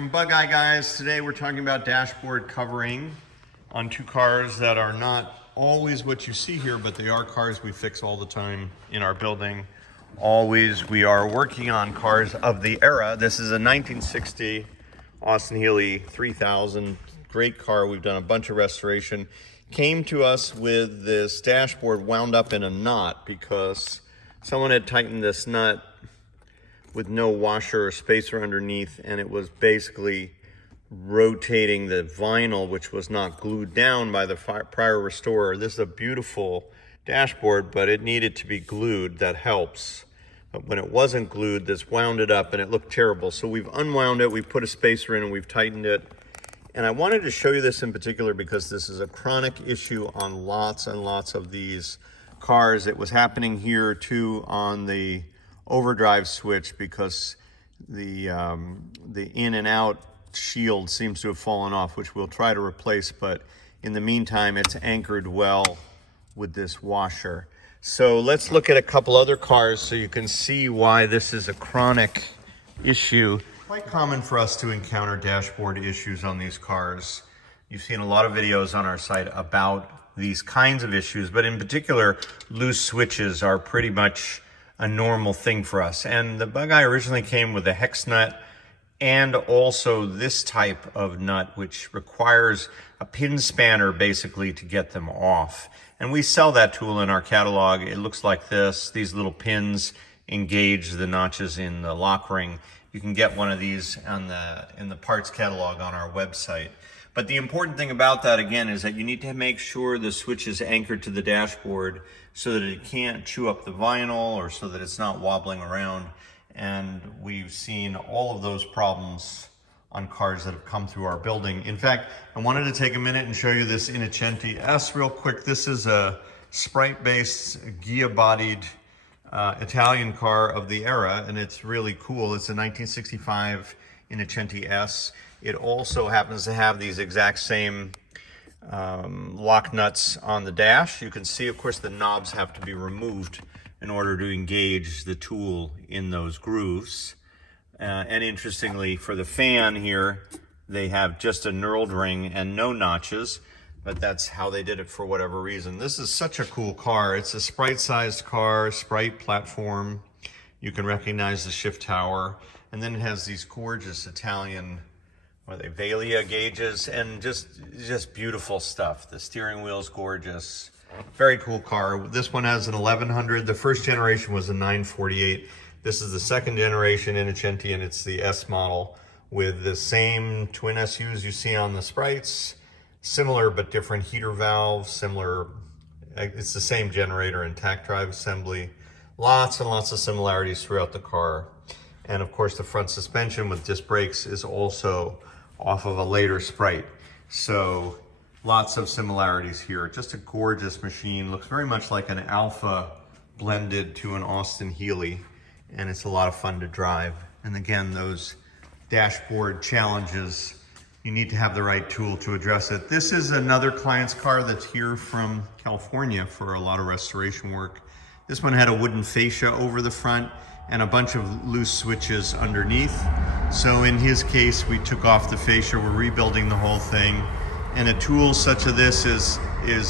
from Bug Eye Guys. Today we're talking about dashboard covering on two cars that are not always what you see here, but they are cars we fix all the time in our building. Always we are working on cars of the era. This is a 1960 Austin-Healey 3000. Great car. We've done a bunch of restoration. Came to us with this dashboard wound up in a knot because someone had tightened this nut with no washer or spacer underneath, and it was basically rotating the vinyl, which was not glued down by the prior restorer. This is a beautiful dashboard, but it needed to be glued. That helps. But when it wasn't glued, this wound it up and it looked terrible. So we've unwound it, we've put a spacer in, and we've tightened it. And I wanted to show you this in particular because this is a chronic issue on lots and lots of these cars. It was happening here too on the overdrive switch because the in and out shield seems to have fallen off, which we'll try to replace, but in the meantime it's anchored well with this washer. So let's look at a couple other cars so you can see why this is a chronic issue. Quite common for us to encounter dashboard issues on these cars. You've seen a lot of videos on our site about these kinds of issues, but in particular loose switches are pretty much a normal thing for us. And the Bug Eye originally came with a hex nut and also this type of nut, which requires a pin spanner basically to get them off. And we sell that tool in our catalog. It looks like this. These little pins engage the notches in the lock ring. You can get one of these in the parts catalog on our website. But the important thing about that, again, is that you need to make sure the switch is anchored to the dashboard so that it can't chew up the vinyl or so that it's not wobbling around. And we've seen all of those problems on cars that have come through our building. In fact, I wanted to take a minute and show you this Innocenti S real quick. This is a Sprite-based, Ghia-bodied Italian car of the era, and it's really cool. It's a 1965 Innocenti S. It also happens to have these exact same lock nuts on the dash. You can see, of course, the knobs have to be removed in order to engage the tool in those grooves. And interestingly, for the fan here, they have just a knurled ring and no notches, but that's how they did it for whatever reason. This is such a cool car. It's a Sprite-sized car, Sprite platform. You can recognize the shift tower. And then it has these gorgeous Italian, what are they, Velia gauges, and just beautiful stuff. The steering wheel's gorgeous. Very cool car. This one has an 1100. The first generation was a 948. This is the second generation Innocenti, and it's the S model with the same twin SUs you see on the Sprites. Similar but different heater valves, similar, it's the same generator and tach drive assembly. Lots and lots of similarities throughout the car. And of course the front suspension with disc brakes is also off of a later Sprite. So lots of similarities here. Just a gorgeous machine. Looks very much like an Alpha blended to an Austin-Healey, and it's a lot of fun to drive. And again, those dashboard challenges, you need to have the right tool to address it. This is another client's car that's here from California for a lot of restoration work. This one had a wooden fascia over the front and a bunch of loose switches underneath. So in his case, we took off the fascia, we're rebuilding the whole thing. And a tool such as this is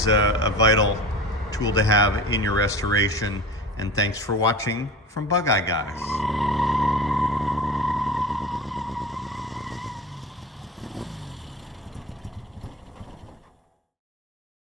a vital tool to have in your restoration. And thanks for watching from Bug Eye Guys.